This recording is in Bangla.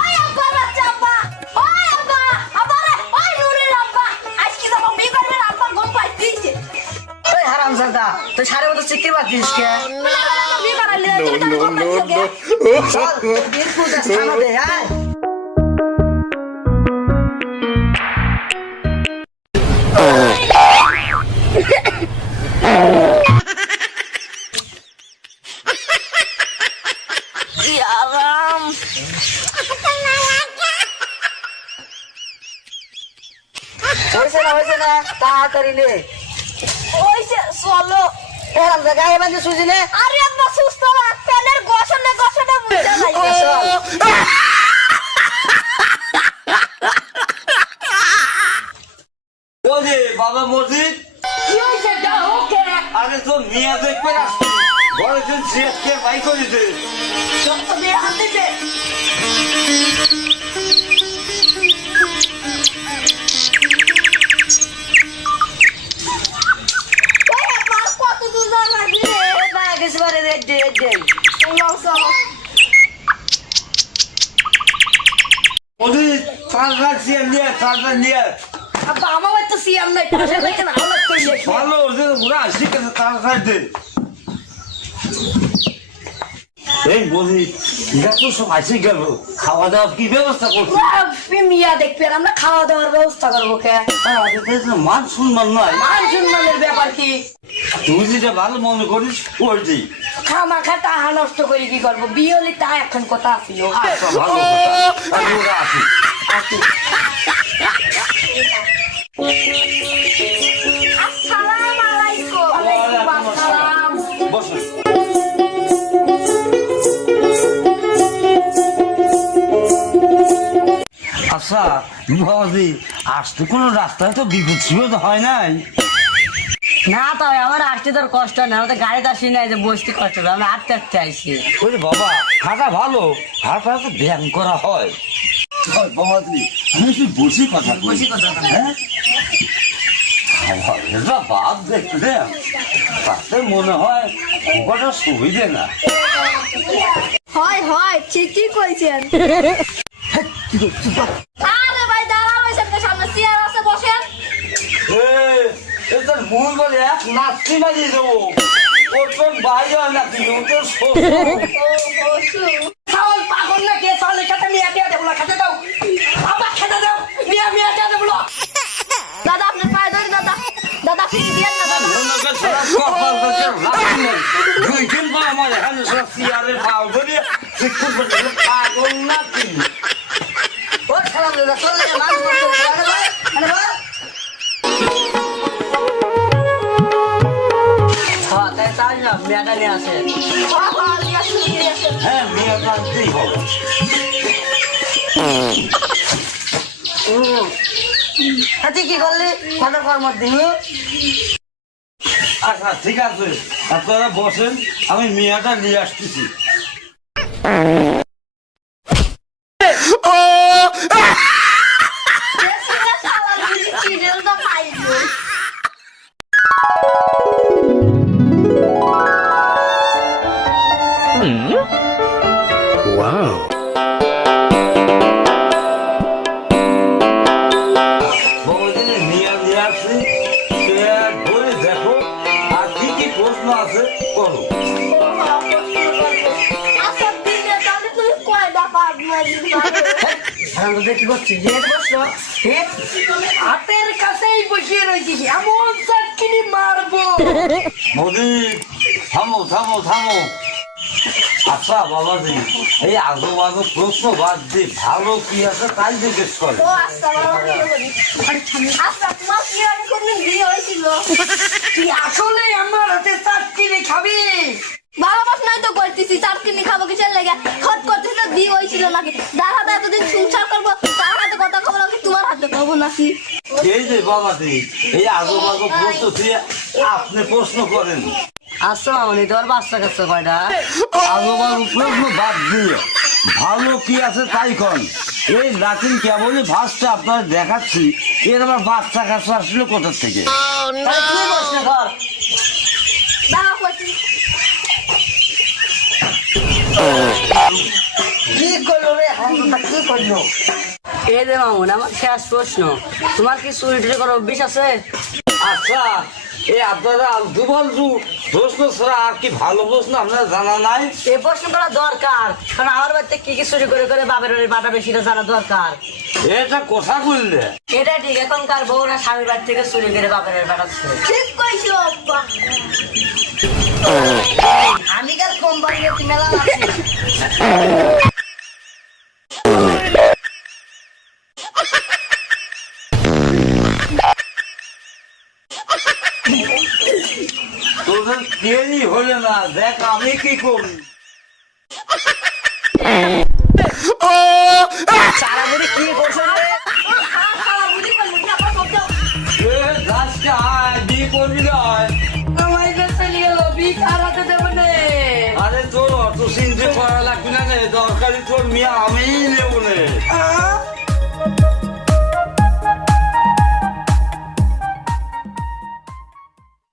ওই আব্বা বাচ্চা আব্বা, ওই আব্বা, আব্বা রে, ওই নুরের আব্বা, আজকে যখন বিয়ে করবেন আব্বা ঘুম পাইতেছে। ওই হারামজাদা তুই সাড়ে মতো চিকির পাচ্ছিস কে? বিয়ে করাইলে তুমি তাহলে ঘুম পাইছো কে? চল বিয়ের পূজা স্থান দে আয়। কি আরাম। হয়েছে না তাড়াতাড়ি নে। ওইছে চলো। হারামজাদা গায়ে বাঁধে সুজি নে। আরে আব্বা সুস্থ না, পেনের গসনে গসনে বুঝা যাইছে। ওরে বাবা মসজিদ, কি হইছে যাও ওকে। আরে তো মিয়া দেখবে না ঘরে তো জিয়াকে বাই করে দে। যত দিয়ে হাত দিতে। ওই আব্বা কত দূর যাওয়া লাগবে? না কিছু বারে রে দে দে। চলো চলো। মসজিদ তার জিয়া নিয়ে তার নিয়ে আব্বা আমার তো সিয়াম নাই, পাশে থেকে না আলাদা কইলে। ভালো ওদের পুরা শিখে তার দে। এই মসজিদ এটা তো সব আসে গেল, খাওয়া দাওয়ার কি ব্যবস্থা করছো? মিয়া দেখবে আমরা খাওয়া দাওয়ার ব্যবস্থা করবো কে? মান সম্মান নয়, মান সম্মানের ব্যাপার কি? তুই যেটা ভালো মনে করিস ওইটি। খামা খাটা নষ্ট করে কি করবো? বিয়ে হলে তা এখন কথা আসিল। আচ্ছা ভালো কথা, আমি ওরা আসি। আসসালামু আলাইকুম। ওয়ালাইকুম আসসালাম। বসো। আচ্ছা বাবাজি, আসতে কোনো রাস্তায় তো বিপদ শিপদ হয় নাই? না তাই আমার আসতে তোর কষ্ট না, আমাদের গাড়িতে আসি নাই যে বসতে কষ্ট হবে, আমি হাঁটতে হাঁটতে আইসি। ওই বাবা হাঁটা ভালো, হাঁটা তো ব্যায়াম করা হয়। বাবাজি আমি তুই বসি কথা বলছি, হ্যাঁ এটা বাদ দেখলে তাতে মনে হয় কটা সুবিধে না। হয় হয় ঠিকই কইছেন। আরে ভাই দাঁড়াও, এসে সামনে চেয়ার আছে বসেন। তোর মূল বলে এক নাচি মারিয়ে দেবো, ওর তোর বাইরে নাচি ও তোর চাউল পাগল না কে চাউলের সাথে মিয়া টিয়া দেবো না, খেতে দাও আবার খেতে দাও, মিয়া মিয়া টিয়া দেবো না। দাদা আপনার পায়ে ধরে দাদা, দাদা ফিরে দিয়েন না দাদা। দুই দিন পর আমার এখানে সব চেয়ারে পাও ধরে শিক্ষক পাগল নাচি। ও হারামজাদা চলে মাছ করতে হবে, আরে ভাই আরে ভাই। হ্যাঁ তাই তাই না মেয়েটা নিয়ে আসে। হ্যাঁ মেয়ে কাঁদতেই হবে। তুই কি করলি কত কর্ম দিনু? আচ্ছা ঠিক আছে, আপনারা বসেন, আমি মেয়েটা নিয়ে আসতেছি। বহুদিনে মেয়ে নিয়ে আসছি, সে ধরে দেখো আর কি কি প্রশ্ন আছে করো। হারামজাদা কি করছিস? গেট বসলো হাতের কাছেই বসিয়ে রয়েছিস, এমন চাটকিনি মারবো। মোদি থামো থামো থামো। আচ্ছা বাবাজি, এই আজো বাজো প্রশ্ন বাদ দিয়ে ভালো কি আছে তাই জিজ্ঞেস করে। তুই আসলে আমার হাতে চাটকিনি খাবি? বাবা বাস নাই তো করতেছি, চাটকিনি খাবো কিসের লেগে? খট করতেছি তো বিয়ে হয়েছিল নাকি? যার হাতে এতদিন সংসার করবো তার হাতে কথা খাবো নাকি তোমার হাতে খাবো নাকি? এই যে বাবাজি, এই আজো বাজো প্রশ্ন দিয়ে আপনি প্রশ্ন করেন। আসো মামনি তোর বাচ্চা কাচ্চা কয়টা? আজো বাজো প্রশ্ন বাদ দিয়ে ভালো কি আছে তাই কন। এই লাটিন কেবলই ভাসটা আপনার দেখাচ্ছি, এর আবার বাচ্চা কাচ্চা আসলে কোথা থেকে? তাহলে তুই প্রশ্ন কর। দাঁড়াও করছি। কি করলো রে হারামজাদা, কি করলো? এই যে মামুন, আমার শেষ প্রশ্ন, তোমার কি চুরি টুরি করার অভ্যাস আছে? আচ্ছা, এই আপনারা আলতু ফালতু প্রশ্ন ছাড়া আর কি ভালো প্রশ্ন আপনার জানা নাই? এই প্রশ্ন করা দরকার, কারণ আমার বাড়িতে কি কি চুরি করে করে বাপের বাড়ির বাটা বেশিটা জানা দরকার। এটা কথা বললে এটা ঠিক, এখনকার বউরা স্বামীর বাড়ি থেকে চুরি করে বাপের বাড়ি পাঠাচ্ছে। ঠিক কইছো আব্বা। আমি কার কোম্পানিতে মেলা আছে। তোদের দেরি হলে না, দেখ আমি কি করি। সারা বুড়ি কি করছো রে? খাওয়া বুঝি করবো না, আব্বা সব দাও। এ, লাস্টে আয়, বিয়ে করবি না আয়। আমার কাছে চলে গেল, বিয়ে কারাতে দেবো না। আরে তোর অত চিন্তা করা লাগবে না রে, দরকারি তোর মেয়ে আমিই নেবো নে।